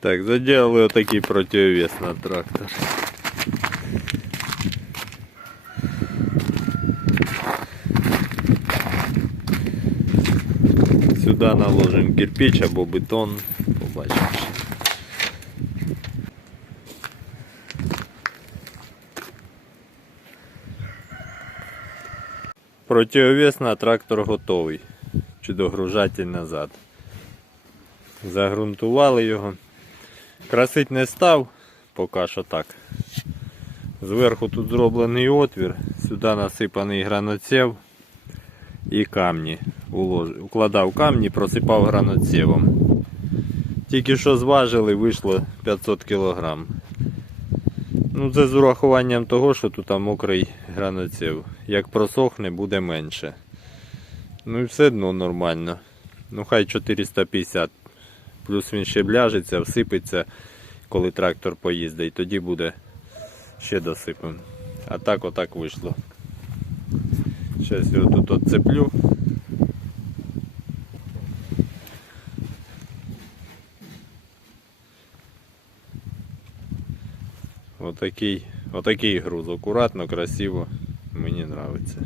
Так, заделали отакий противовес на трактор. Сюди наложимо кирпич або бетон. Побачимо. Противовес на трактор готовий. Чи догружатель назад. Загрунтували його. Красить не став, поки що так. Зверху тут зроблений отвір, сюди насипаний граноцев і камні. Укладав камні, просипав граноцевом. Тільки що зважили, вийшло 500 кг. Ну, це з урахуванням того, що тут мокрий граноцев. Як просохне, буде менше. Ну і все одно нормально. Ну хай 450. Плюс він ще бляжеться, всипеться, коли трактор поїздить, тоді буде ще досипемо. А так отак вийшло. Зараз його тут отцеплю. Отакий, отакий груз, акуратно, красиво. Мені подобається.